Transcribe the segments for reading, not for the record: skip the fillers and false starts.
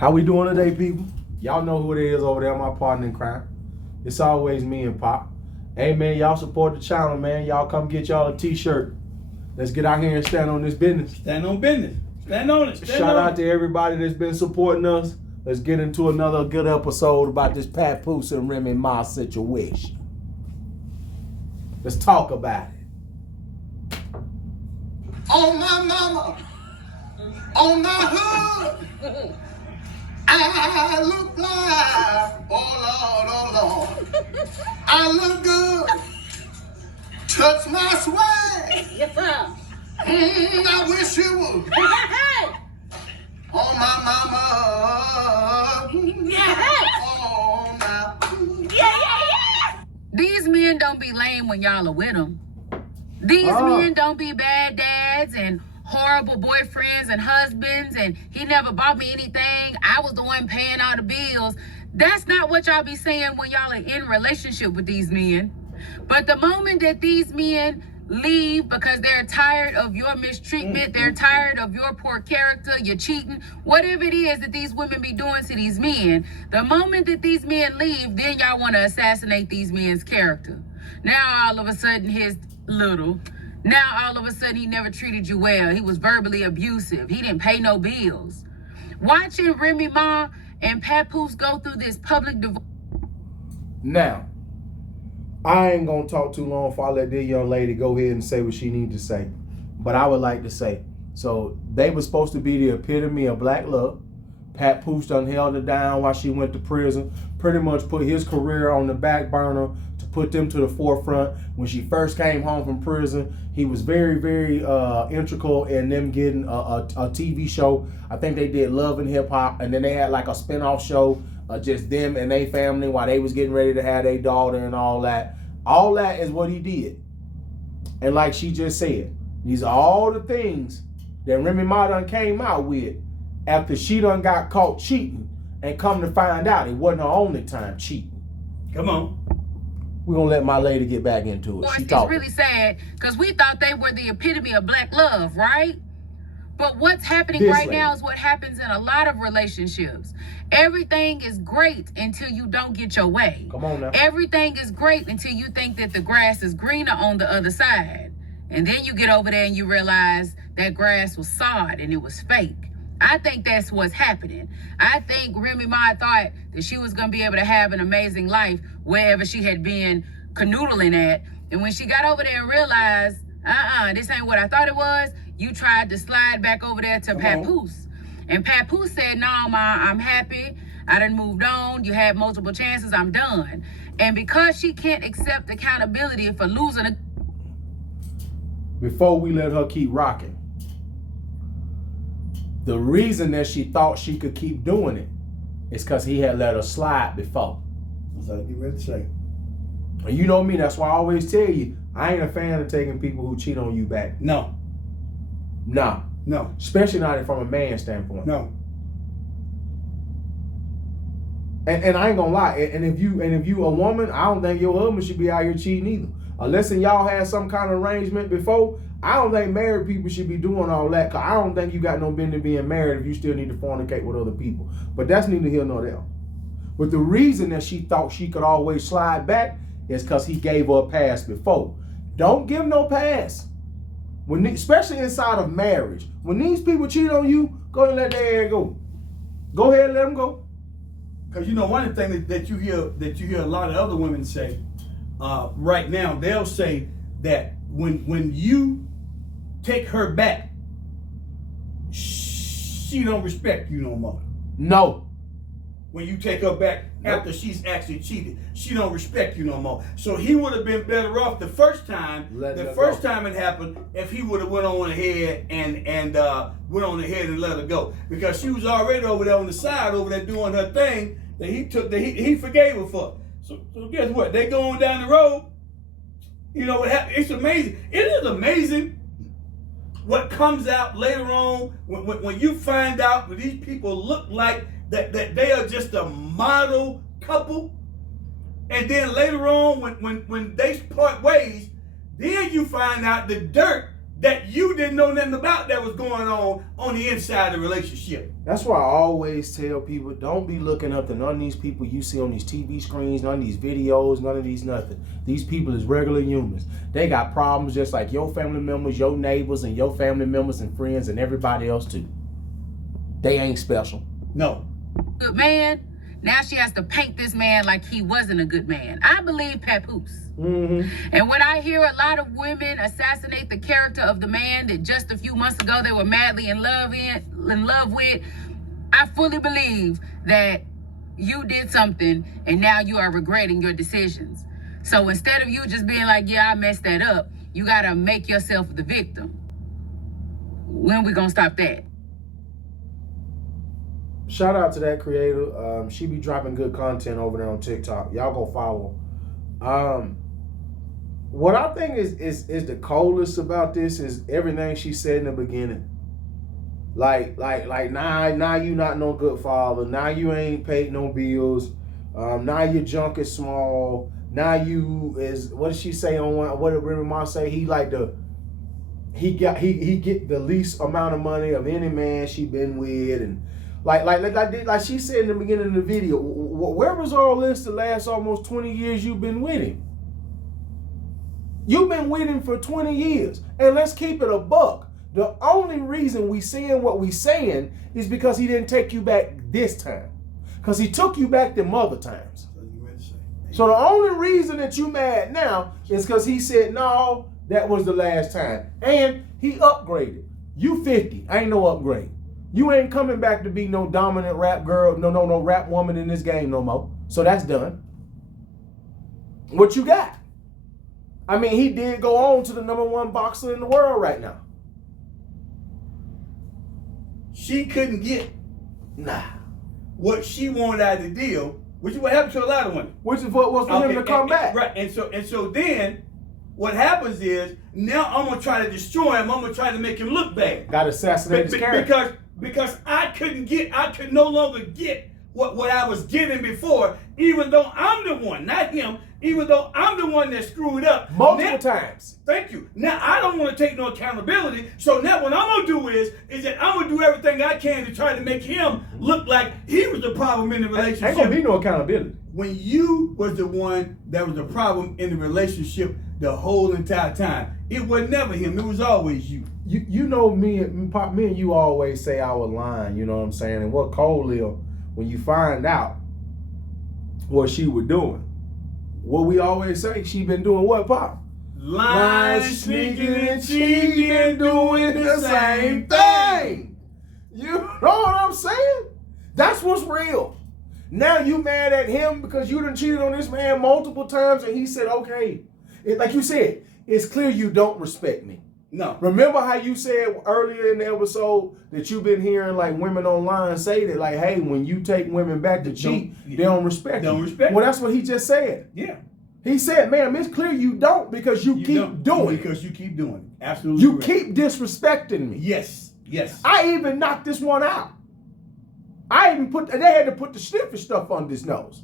How we doing today, people? Y'all know who it is over there, my partner in crime. It's always me and Pop. Hey, man, y'all support the channel, man. Y'all come get y'all a t-shirt. Let's get out here and stand on this business. Stand on business. Stand on it. Shout out to everybody that's been supporting us. Let's get into another good episode about this Papoose and Remy Ma situation. Let's talk about it. On my mama, on my hood, I look like, oh Lord, I look good. Touch my swag. Yes, sir. I wish you would. On my mama. On my. Yeah. These men don't be lame when y'all are with them. These men don't be bad dads and horrible boyfriends and husbands and he never bought me anything. I was the one paying all the bills. That's not what y'all be saying when y'all are in relationship with these men. But the moment that these men leave because they're tired of your mistreatment, they're tired of your poor character, you're cheating, whatever it is that these women be doing to these men, the moment that these men leave, then y'all want to assassinate these men's character. Now all of a sudden his little, now all of a sudden he never treated you well. He was verbally abusive. He didn't pay no bills. Watching Remy Ma and Papoose go through this public divorce. Now, I ain't gonna talk too long before I let this young lady go ahead and say what she needs to say. But I would like to say, so they were supposed to be the epitome of black love. Papoose done held her down while she went to prison. Pretty much put his career on the back burner to put them to the forefront. When she first came home from prison, he was very, very integral in them getting a TV show. I think they did Love and Hip Hop, and then they had like a spinoff show, just them and their family while they was getting ready to have their daughter and all that. All that is what he did. And like she just said, these are all the things that Remy Ma done came out with after she done got caught cheating, and come to find out it wasn't her only time cheating. Come on. We're going to let my lady get back into it. She It's really sad because we thought they were the epitome of black love, right? But what's happening now is what happens in a lot of relationships. Everything is great until you don't get your way. Come on now. Everything is great until you think that the grass is greener on the other side. And then you get over there and you realize that grass was sod and it was fake. I think that's what's happening. I think Remy Ma thought that she was going to be able to have an amazing life wherever she had been canoodling at. And when she got over there and realized, this ain't what I thought it was, you tried to slide back over there to Papoose. And Papoose said, no, Ma, I'm happy. I done moved on. You had multiple chances. I'm done. And because she can't accept accountability for losing a... Before we let her keep rocking, the reason that she thought she could keep doing it is because he had let her slide before. That's what you ready to say. And you know me, that's why I always tell you, I ain't a fan of taking people who cheat on you back. No. Nah. No. Especially not from a man standpoint. No. And I ain't gonna lie. And if you a woman, I don't think your husband should be out here cheating either. Unless y'all had some kind of arrangement before, I don't think married people should be doing all that. Cause I don't think you got no business being married if you still need to fornicate with other people. But that's neither here nor there. But the reason that she thought she could always slide back is because he gave her a pass before. Don't give no pass. Especially inside of marriage. When these people cheat on you, go ahead and let their ass go. Go ahead and let them go. Because you know, one of the things that you hear a lot of other women say right now, they'll say that when you take her back, she don't respect you no more. No. When you take her back after she's actually cheated, she don't respect you no more. So he would have been better off the first time. Time it happened, if he would have went on ahead and went on ahead and let her go, because she was already over there on the side, over there doing her thing that he forgave her for. So guess what? They going down the road. You know what happened? It's amazing. It is amazing what comes out later on when you find out what these people look like. That they are just a model couple, and then later on when they part ways, then you find out the dirt that you didn't know nothing about that was going on the inside of the relationship. That's why I always tell people, don't be looking up to none of these people you see on these TV screens, none of these videos, none of these nothing. These people is regular humans. They got problems just like your family members, your neighbors, and your family members and friends and everybody else too. They ain't special. No. Good man. Now she has to paint this man like he wasn't a good man. I believe Papoose. And when I hear a lot of women assassinate the character of the man that just a few months ago they were madly in love with, I fully believe that you did something and now you are regretting your decisions. So instead of you just being like, yeah, I messed that up, you gotta make yourself the victim. When we gonna stop that? Shout out to that creator. She be dropping good content over there on TikTok. Y'all go follow. What I think is the coldest about this is everything she said in the beginning. Like now you not no good father. Now you ain't paid no bills. Now your junk is small. Now you is, what did she say on one? What did Remy Ma say? He get the least amount of money of any man she been with, and like she said in the beginning of the video, where was all this the last almost 20 years you've been with him? You've been with him for 20 years. And let's keep it a buck. The only reason we saying what we saying is because he didn't take you back this time. Because he took you back them other times. So the only reason that you mad now is because he said, no, that was the last time. And he upgraded. You 50, ain't no upgrade. You ain't coming back to be no dominant rap girl, no rap woman in this game no more. So that's done. What you got? I mean, he did go on to the #1 boxer in the world right now. She couldn't get what she wanted out of the deal, which is what happened to a lot of women. Which is what was for him to come back. Right, and so then what happens is, now I'm gonna try to destroy him. I'm gonna try to make him look bad. Got to assassinate his character. Because I could no longer get what I was getting before, even though I'm the one, not him, even though I'm the one that screwed up. Multiple times. Thank you. Now, I don't want to take no accountability, so now what I'm going to do is that I'm going to do everything I can to try to make him look like he was the problem in the relationship. Ain't going to be no accountability. When you was the one that was the problem in the relationship the whole entire time. It was never him. It was always you. You know, me and you always say our line, you know what I'm saying? And what Cole is, when you find out what she was doing, what we always say, she been doing what, Pop? Lying, sneaking, and cheating, doing the same thing. You know what I'm saying? That's what's real. Now you mad at him because you done cheated on this man multiple times and he said, okay. Like you said, it's clear you don't respect me. No. Remember how you said earlier in the episode that you've been hearing like women online say that, like, hey, when you take women back to cheat, they don't respect you. Well, that's what he just said. Yeah. He said, ma'am, it's clear you don't because you keep doing it. Because you keep doing it. Absolutely. You keep disrespecting me. Yes. Yes. I even knocked this one out. They had to put the sniffer stuff on this nose.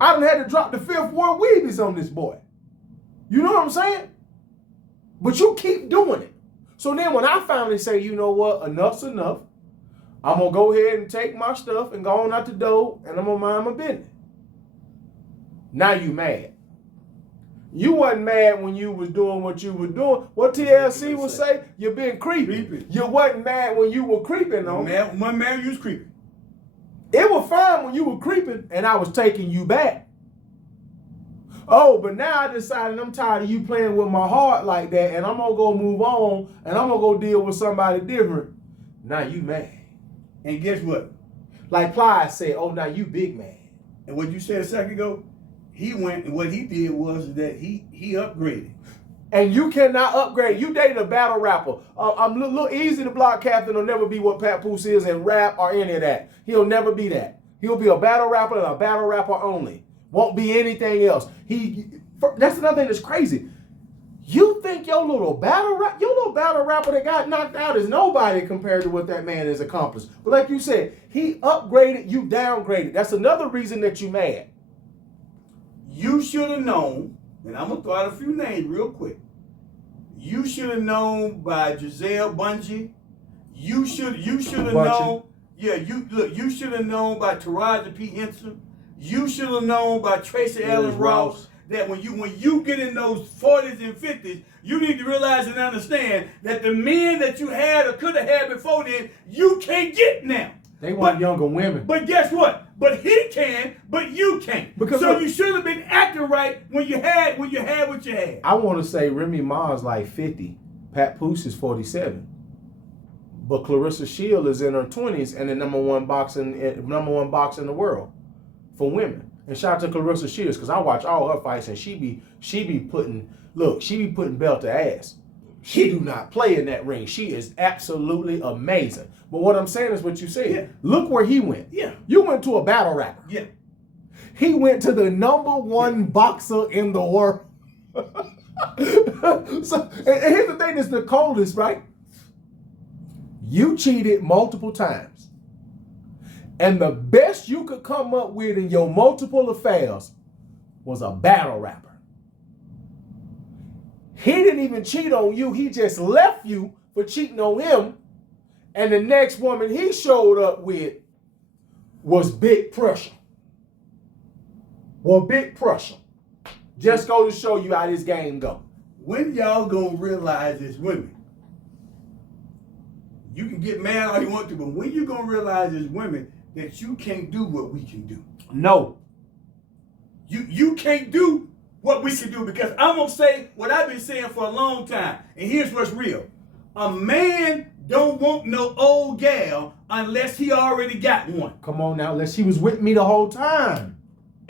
I done had to drop the 5th word weebies on this boy. You know what I'm saying? But you keep doing it. So then when I finally say, you know what, enough's enough, I'm going to go ahead and take my stuff and go on out the door and I'm going to mind my business. Now you mad. You wasn't mad when you was doing what you were doing. What TLC would say, you're being creepy. You wasn't mad when you were creeping on me. One man, you was creeping. It was fine when you were creeping and I was taking you back. Oh, but now I decided I'm tired of you playing with my heart like that and I'm going to go move on and I'm going to go deal with somebody different. Now you mad. And guess what? Like Plies said, oh, now you big mad. And what you said a second ago, he went and what he did was that he upgraded. And you cannot upgrade. You dated a battle rapper. I'm a little easy to block. Captain will never be what Papoose is in rap or any of that. He'll never be that. He'll be a battle rapper and a battle rapper only. Won't be anything else. That's another thing that's crazy. You think your little battle rapper that got knocked out is nobody compared to what that man has accomplished. But like you said, he upgraded, you downgraded. That's another reason that you mad. You should have known, and I'm going to throw out a few names real quick. You should have known by Giselle Bundchen. You should have Bundchen. known. Yeah, you should have known by Taraji P. Henson. You should have known by Tracy Ellis Ross that when you get in those 40s and 50s, you need to realize and understand that the men that you had or could have had before then, you can't get now. They want younger women. But guess what? But he can, but you can't. Because so look, you should have been acting right when you had what you had. I want to say Remy Ma's like 50. Pat Poose is 47. But Clarissa Shield is in her 20s and the number one box in the world for women. And shout out to Clarissa Shields because I watch all her fights and she be putting belt to ass. She do not play in that ring. She is absolutely amazing. But what I'm saying is what you said. Yeah. Look where he went. Yeah. You went to a battle rapper. Yeah. He went to the number one boxer in the world. So, and here's the thing that's the coldest, right? You cheated multiple times. And the best you could come up with in your multiple affairs was a battle rapper. He didn't even cheat on you. He just left you for cheating on him. And the next woman he showed up with was Big Pressure. Well, Big Pressure. Just go to show you how this game go. When y'all gonna realize as women, you can get mad all you want to, but when you gonna realize as women that you can't do what we can do? No. You can't do what we can do, because I'm gonna say what I've been saying for a long time, and here's what's real. A man don't want no old gal unless he already got one. Come on now, unless she was with me the whole time.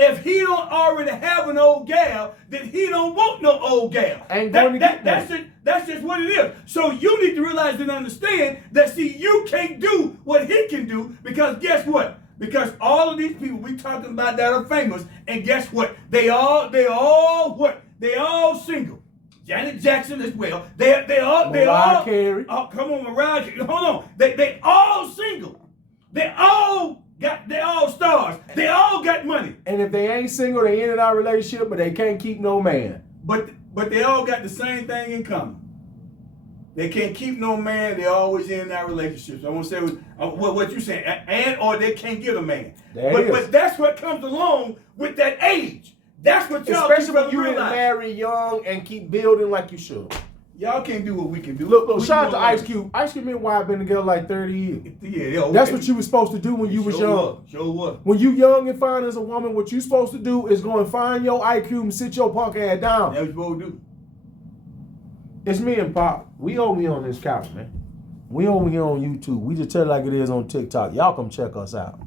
If he don't already have an old gal, then he don't want no old gal. Ain't going to get one. That's just what it is. So you need to realize and understand that, see, you can't do what he can do, because guess what? Because all of these people we talking about that are famous, and guess what? They all single. Janet Jackson as well. Mariah Carey. Oh, come on, Mariah Carey. Hold on. They all single. They all stars. They all got money. And if they ain't single, they in our relationship, but they can't keep no man. But they all got the same thing in common. They can't keep no man. They always in that relationship. So I want to say what you saying, and or they can't get a man. But that's what comes along with that age. That's what y'all, especially when you realize. Marry young and keep building like you should. Y'all can't do what we can do. Look, shout out to Ice Cube. Ice Cube and Y been together like 30 years. Yeah, okay. That's what you were supposed to do when you was young. Sure was. When you young and fine as a woman, what you supposed to do is go and find your IQ and sit your punk ass down. That's what you supposed to do. It's me and Pop. We over here on this couch, man. We over here on YouTube. We just tell it like it is on TikTok. Y'all come check us out.